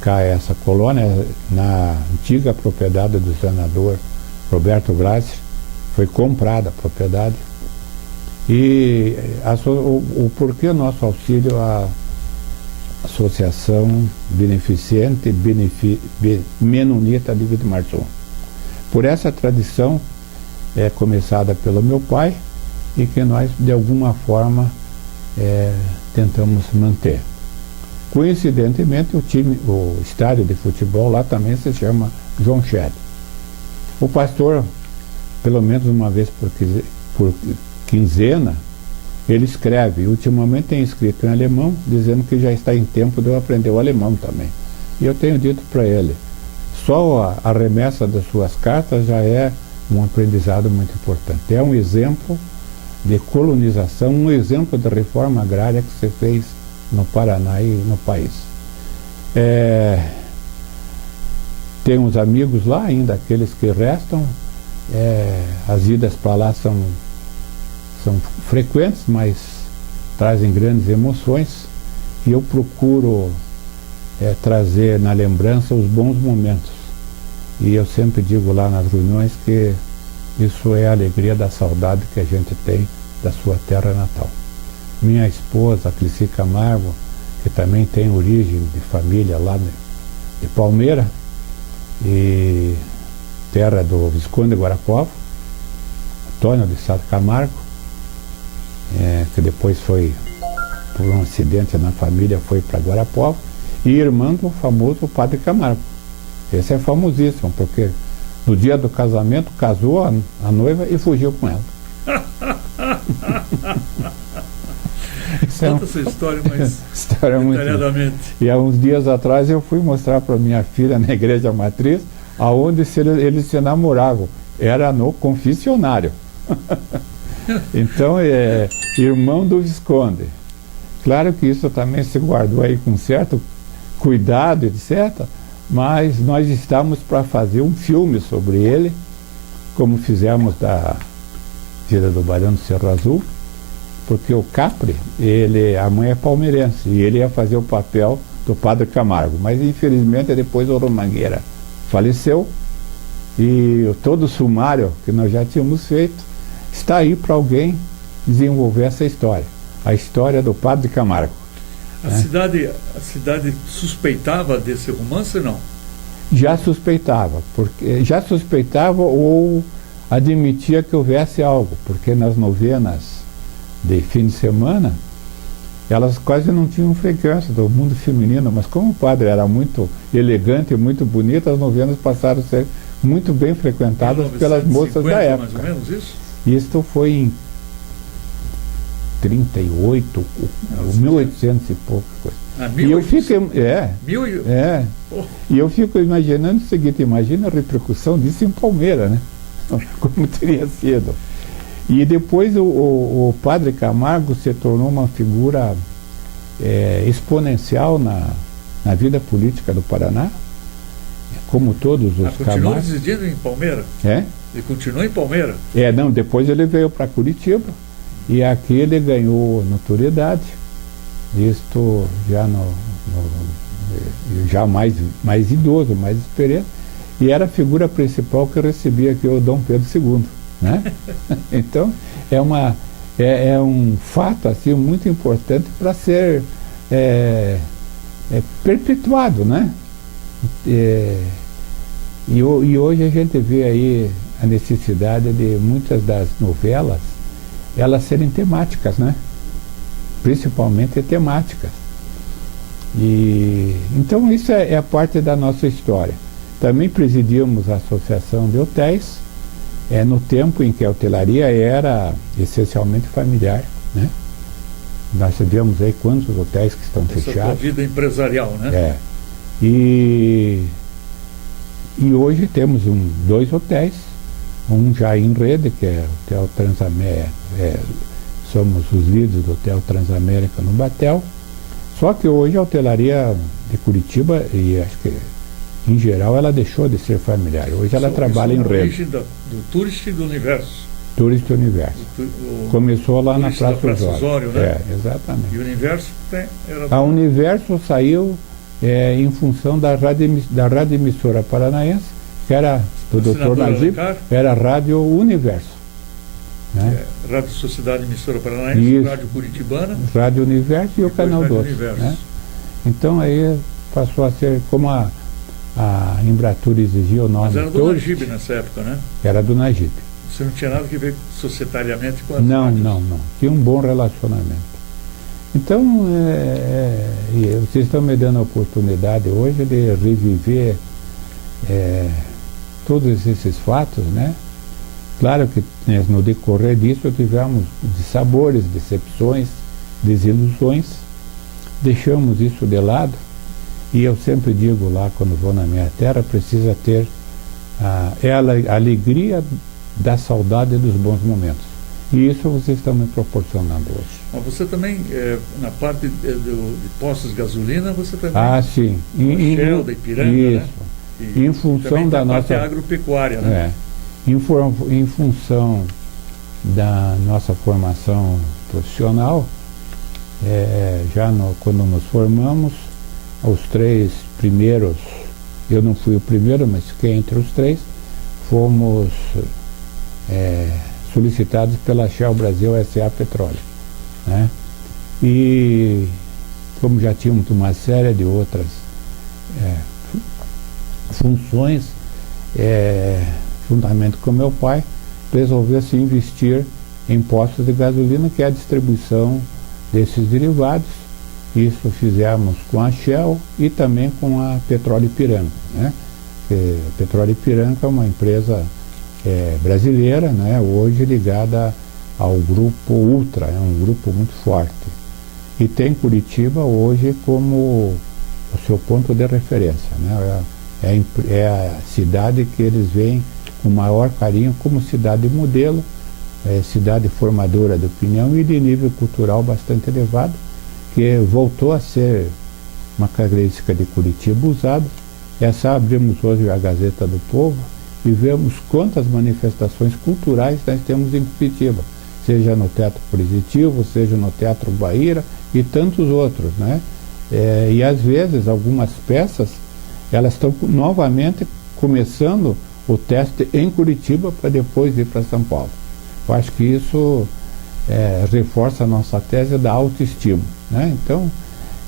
cá essa colônia, na antiga propriedade do senador Roberto Grassi, foi comprada a propriedade. E o porquê nosso auxílio à Associação Beneficente Menonita de Vitimarsum. Por essa tradição começada pelo meu pai e que nós, de alguma forma, tentamos manter. Coincidentemente, o estádio de futebol lá também se chama João Chede. O pastor, pelo menos uma vez por quinzena, ele escreve. Ultimamente tem escrito em alemão, dizendo que já está em tempo de eu aprender o alemão também. E eu tenho dito para ele, só a remessa das suas cartas já é um aprendizado muito importante. É um exemplo de colonização, um exemplo de reforma agrária que se fez no Paraná e no país. Tem uns amigos lá ainda, aqueles que restam. As idas para lá são frequentes, mas trazem grandes emoções, e eu procuro trazer na lembrança os bons momentos. E eu sempre digo lá nas reuniões que isso é a alegria da saudade que a gente tem da sua terra natal. Minha esposa, Clici Camargo, que também tem origem de família lá de Palmeira, e terra do Visconde Guarapuava, Antônio de Sá Camargo, que depois foi, por um acidente na família, foi para Guarapuava, e irmã do famoso Padre Camargo. Esse é famosíssimo, porque no dia do casamento casou a noiva e fugiu com ela. Conta essa história, mas história muito detalhadamente. E há uns dias atrás eu fui mostrar para minha filha na igreja matriz aonde eles se namoravam. Era no confessionário. Então, irmão do Visconde. Claro que isso também se guardou aí com certo cuidado, etc. Mas nós estamos para fazer um filme sobre ele, como fizemos da vida do Barão do Cerro Azul, porque o Capri, a mãe é palmeirense, e ele ia fazer o papel do Padre Camargo. Mas infelizmente depois o Romangueira faleceu, E todo o sumário que nós já tínhamos feito está aí para alguém desenvolver essa história. A história do Padre Camargo. A cidade suspeitava desse romance, não? Já suspeitava ou admitia que houvesse algo, porque nas novenas de fim de semana, elas quase não tinham frequência do mundo feminino, mas como o padre era muito elegante e muito bonito, as novenas passaram a ser muito bem frequentadas pelas moças da época. Mais ou menos isso? Isto foi em 38, 1800 e pouca coisa. E eu fico, e eu fico imaginando o seguinte, imagina a repercussão disso em Palmeira, né? Como teria sido. E depois o Padre Camargo se tornou uma figura exponencial na vida política do Paraná, como todos os continuou Camargos. residindo em Palmeira? Ele continuou em Palmeira? Não, depois ele veio para Curitiba e aqui ele ganhou notoriedade, isto já já mais idoso, mais experiente, e era a figura principal que recebia aqui o Dom Pedro II, né? Então é um fato assim muito importante para ser perpetuado, né? E hoje a gente vê aí a necessidade de muitas das novelas elas serem temáticas, né? Principalmente temáticas. E então isso é a parte da nossa história. Também presidimos a Associação de Hotéis, no tempo em que a hotelaria era essencialmente familiar, né? Nós sabemos aí quantos hotéis que estão fechados. Essa vida empresarial, né? E hoje temos dois hotéis, um já em rede, que é o Hotel Transamérica, somos os líderes do Hotel Transamérica no Batel, só que hoje a hotelaria de Curitiba, e acho que em geral ela deixou de ser familiar, hoje ela trabalha em rede. Do Tourist do Universo. Tourist Universo. Começou lá na Praça Osório, né? Exatamente. E o Universo A Universo saiu em função da rádio emissora paranaense, que era do Dr. Najib, era a Rádio Universo. Né? Rádio Sociedade Emissora Paranaense, Isso. Rádio Curitibana, Rádio Universo e o Canal 12. Né? Então aí passou a ser como a Embratur exigia o nome. Mas era do Najib nessa época, né? Era do Najib. Você não tinha nada que ver societariamente com as Não. rádios? Tinha um bom relacionamento. Então, vocês estão me dando a oportunidade hoje de reviver todos esses fatos, né? Claro que no decorrer disso tivemos dissabores, decepções, desilusões, deixamos isso de lado, e eu sempre digo lá, quando vou na minha terra, precisa ter a alegria da saudade dos bons momentos. E isso vocês estão me proporcionando hoje. Mas você também, na parte de postos de gasolina, você também... Sim. Shell, da Ipiranga, isso. né? E em função da nossa parte agropecuária, né? Em função da nossa formação profissional, quando nos formamos, os 3 primeiros, eu não fui o primeiro, mas fiquei entre os 3, fomos solicitados pela Shell Brasil S.A. Petróleo, né? E como já tínhamos uma série de outras funções, juntamente com meu pai, resolveu-se investir em postos de gasolina, que é a distribuição desses derivados. Isso fizemos com a Shell e também com a Petróleo Ipiranga, né? A Petróleo Ipiranga é uma empresa brasileira, né? Hoje ligada ao grupo Ultra, é um grupo muito forte. E tem Curitiba hoje como o seu ponto de referência, né? É a cidade que eles veem com maior carinho como cidade modelo, cidade formadora de opinião e de nível cultural bastante elevado, que voltou a ser uma característica de Curitiba usada. Abrimos hoje a Gazeta do Povo e vemos quantas manifestações culturais nós temos em Curitiba, seja no Teatro Positivo, seja no Teatro Bahia e tantos outros, né? E às vezes algumas peças elas estão novamente começando o teste em Curitiba para depois ir para São Paulo. Eu acho que isso reforça a nossa tese da autoestima, né? Então,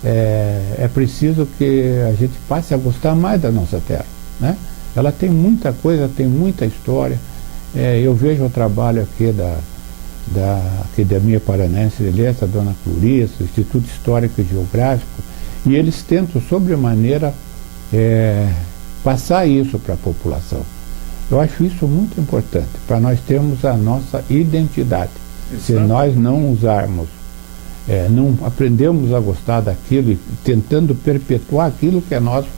é preciso que a gente passe a gostar mais da nossa terra, né? Ela tem muita coisa, tem muita história. Eu vejo o trabalho aqui da Academia Paranense de Letras, a Dona Clorice, o Instituto Histórico e Geográfico, e eles tentam, sobremaneira, passar isso para a população. Eu acho isso muito importante, para nós termos a nossa identidade. Exato. Se nós não usarmos, não aprendemos a gostar daquilo e tentando perpetuar aquilo que é nosso,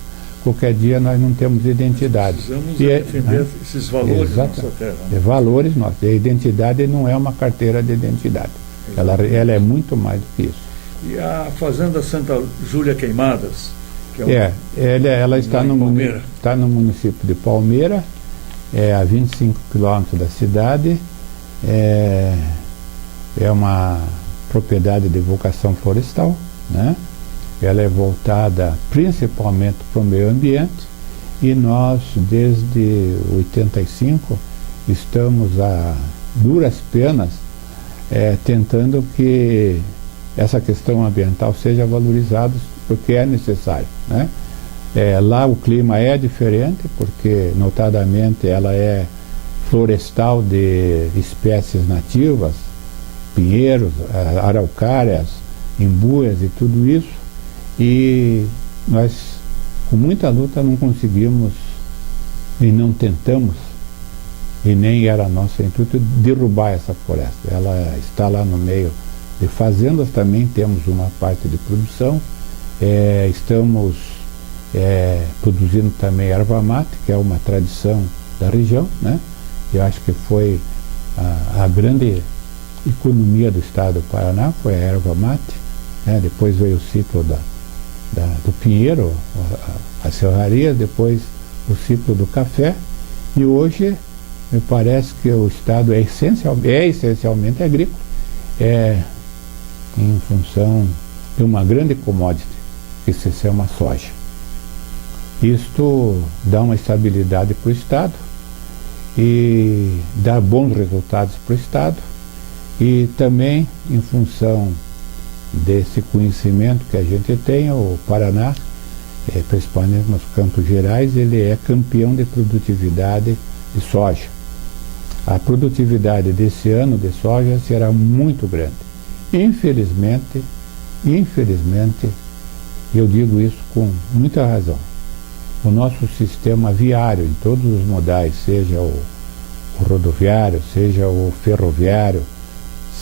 qualquer dia nós não temos identidade. Nós precisamos defender esses valores da nossa terra. Valores nossos. A identidade não é uma carteira de identidade. Ela é muito mais do que isso. E a Fazenda Santa Júlia Queimadas? Que ela está no município de Palmeira, a 25 quilômetros da cidade. É uma propriedade de vocação florestal, né? Ela é voltada principalmente para o meio ambiente e nós, desde 85, estamos a duras penas tentando que essa questão ambiental seja valorizada, porque é necessário, né? Lá o clima é diferente, porque notadamente ela é florestal de espécies nativas, pinheiros, araucárias, imbuas e tudo isso, e nós com muita luta não conseguimos e não tentamos, e nem era nosso intuito, derrubar essa floresta. Ela está lá no meio de fazendas, também temos uma parte de produção, estamos produzindo também erva mate, que é uma tradição da região, né? Eu acho que foi a grande economia do estado do Paraná, foi a erva mate, né? Depois veio o ciclo do pinheiro, as serrarias, depois o ciclo do café, e hoje me parece que o estado é essencialmente agrícola, em função de uma grande commodity que se chama soja. Isto dá uma estabilidade para o estado e dá bons resultados para o estado, e também em função desse conhecimento que a gente tem, o Paraná, principalmente nos Campos Gerais, ele é campeão de produtividade de soja. A produtividade desse ano de soja será muito grande. Infelizmente, eu digo isso com muita razão, o nosso sistema viário em todos os modais, seja o rodoviário, seja o ferroviário,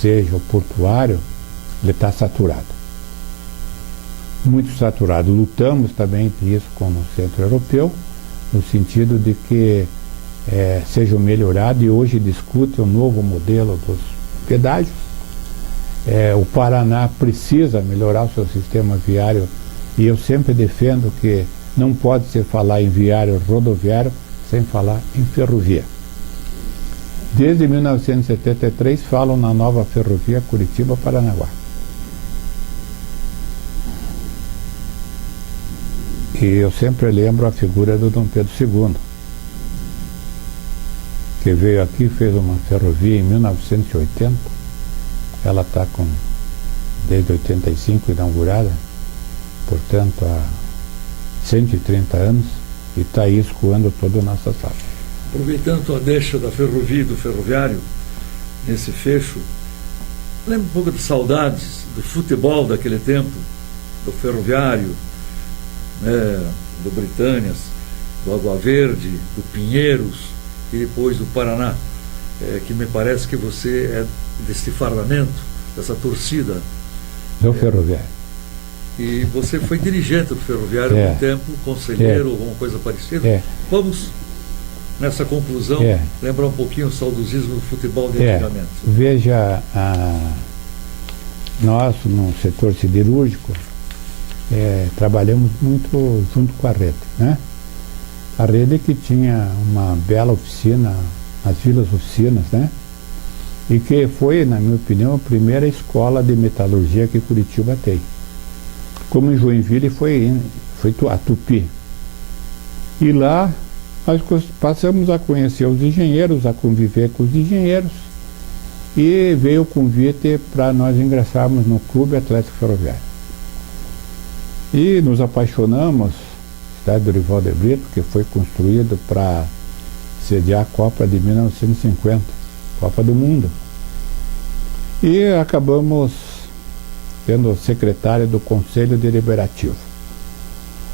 seja o portuário, ele está saturado. Muito saturado. Lutamos também por isso com o Centro Europeu, no sentido de que seja melhorado, e hoje discute um novo modelo dos pedágios. O Paraná precisa melhorar o seu sistema viário, e eu sempre defendo que não pode se falar em viário rodoviário sem falar em ferrovia. Desde 1973 falam na nova ferrovia Curitiba-Paranaguá. E eu sempre lembro a figura do Dom Pedro II, que veio aqui e fez uma ferrovia em 1980. Ela está desde 85 inaugurada, portanto há 130 anos, e está aí escoando toda a nossa safra. Aproveitando a deixa da ferrovia e do ferroviário, nesse fecho, lembra um pouco de saudades do futebol daquele tempo, do ferroviário, né, do Britânias, do Água Verde, do Pinheiros e depois do Paraná, que me parece que você é desse fardamento, dessa torcida. Do ferroviário. E você foi dirigente do ferroviário há um tempo, conselheiro, alguma coisa parecida. Vamos, nessa conclusão, lembrar um pouquinho o saudosismo do futebol de antigamente. Veja, nós no setor siderúrgico trabalhamos muito junto com a rede, né? A rede que tinha uma bela oficina, as vilas oficinas, né? E que foi, na minha opinião, a primeira escola de metalurgia que Curitiba tem. Como em Joinville foi a Tupi. E lá nós passamos a conhecer os engenheiros, a conviver com os engenheiros, e veio o convite para nós ingressarmos no Clube Atlético Ferroviário. E nos apaixonamos, cidade do Dorival de Brito, que foi construído para sediar a Copa de 1950, Copa do Mundo. E acabamos sendo secretário do Conselho Deliberativo,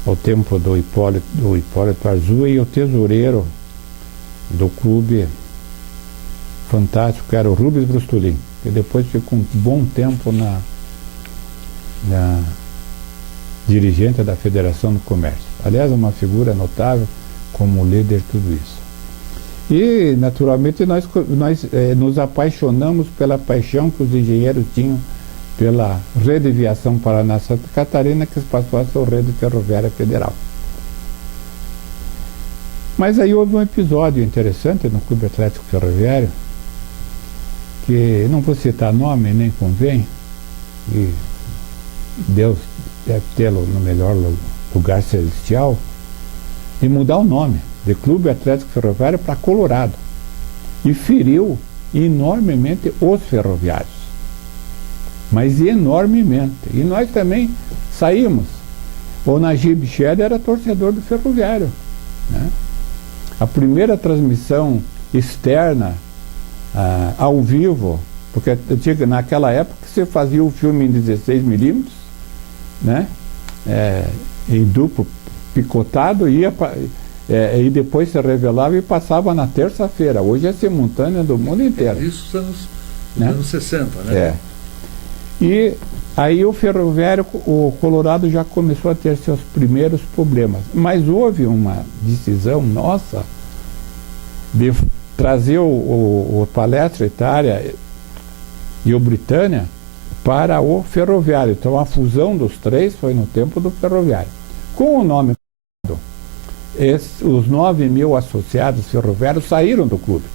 ao tempo do Hipólito Arzua, e o tesoureiro do clube fantástico, que era o Rubens Brustolin, que depois ficou um bom tempo na dirigente da Federação do Comércio. Aliás, uma figura notável como líder de tudo isso. E, naturalmente, nós nos apaixonamos pela paixão que os engenheiros tinham pela Rede Viação Paraná-Santa Catarina, que passou a ser a Rede Ferroviária Federal. Mas aí houve um episódio interessante no Clube Atlético Ferroviário, que não vou citar nome, nem convém, e Deus deve tê-lo no melhor lugar celestial, e mudar o nome de Clube Atlético Ferroviário para Colorado, e feriu enormemente os ferroviários, mas enormemente. E nós também saímos. O Najib Shed era torcedor do Ferroviário, né? A primeira transmissão externa ao vivo, porque naquela época você fazia o filme em 16mm, né? Em duplo picotado, e depois se revelava e passava na terça-feira. Hoje é simultânea do mundo inteiro. Isso nos anos 60, né? É. E aí o Ferroviário, o Colorado já começou a ter seus primeiros problemas. Mas houve uma decisão nossa de trazer o Palestra Itália e o Britânia para o Ferroviário. Então a fusão dos três foi no tempo do Ferroviário. Com o nome, os 9 mil associados ferroviários saíram do clube.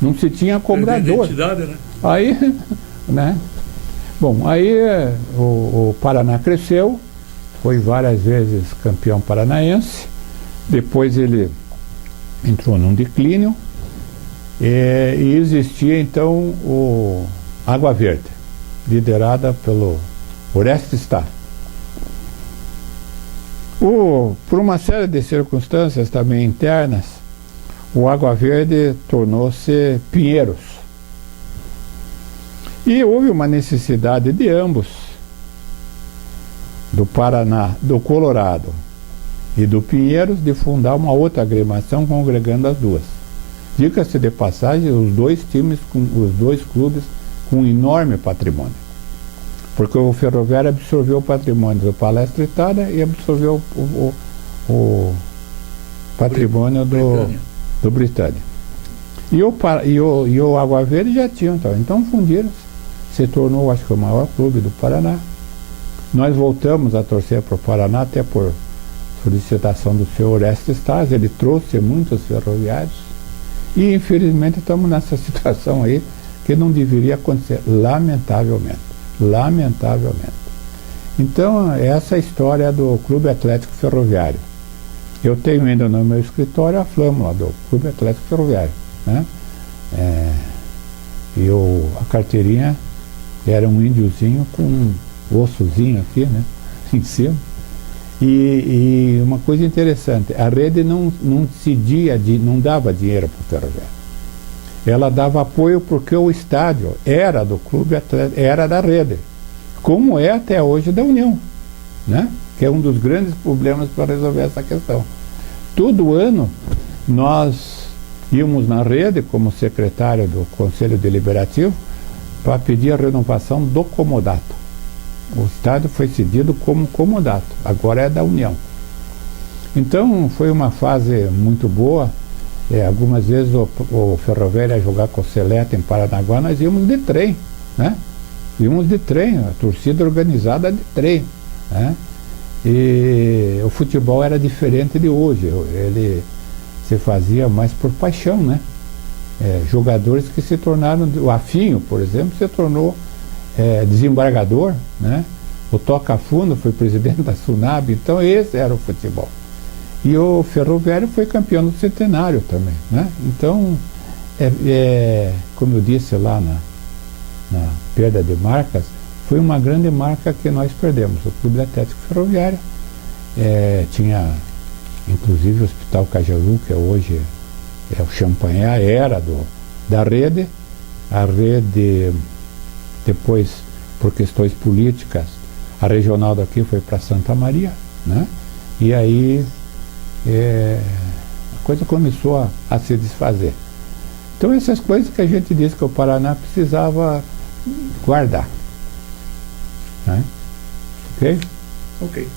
Não se tinha cobrador. Identidade, né? Aí, né? Bom, aí o Paraná cresceu, foi várias vezes campeão paranaense, depois ele entrou num declínio, e existia então o Água Verde, liderada pelo Orestes Stá. Por uma série de circunstâncias também internas, o Água Verde tornou-se Pinheiros. E houve uma necessidade de ambos, do Paraná, do Colorado e do Pinheiros, de fundar uma outra agremiação congregando as duas. Diga-se de passagem, os dois clubes com um enorme patrimônio. Porque o Ferroviário absorveu o patrimônio do Palestra Itália e absorveu o patrimônio do Britânia. E o Água Verde já tinha, então fundiram-se. Se tornou, acho que, o maior clube do Paraná. Nós voltamos a torcer para o Paraná, até por solicitação do senhor Orestes Stás. Ele trouxe muitos ferroviários. E, infelizmente, estamos nessa situação aí que não deveria acontecer, lamentavelmente. Lamentavelmente. Então, essa é a história do Clube Atlético Ferroviário. Eu tenho ainda no meu escritório a flâmula do Clube Atlético Ferroviário, né? E a carteirinha era um índiozinho com um ossozinho aqui, né? Em cima. E uma coisa interessante, a rede não dava dinheiro para o Ferroviário. Ela dava apoio porque o estádio era do Clube Atlético, era da rede, como é até hoje da União, né? Que é um dos grandes problemas para resolver essa questão. Todo ano nós íamos na rede como secretário do Conselho Deliberativo para pedir a renovação do comodato. O estádio foi cedido como comodato, agora é da União. Então foi uma fase muito boa. Algumas vezes o Ferroviário ia jogar com o Seleta em Paranaguá, nós íamos de trem, né? Íamos de trem, a torcida organizada de trem, né? E o futebol era diferente de hoje, ele se fazia mais por paixão, né? Jogadores que se tornaram, o Afinho, por exemplo, se tornou desembargador, né? O Toca Fundo foi presidente da SUNAB, então esse era o futebol. E o Ferroviário foi campeão do centenário também, né? Então, como eu disse lá na perda de marcas, foi uma grande marca que nós perdemos. O Clube Atlético Ferroviário tinha, inclusive, o Hospital Cajuru, que hoje é o Champanhar, era da rede. A rede, depois, por questões políticas, a regional daqui foi para Santa Maria, né? E aí a coisa começou a se desfazer. Então essas coisas que a gente disse que o Paraná precisava guardar, né? Ok? Ok.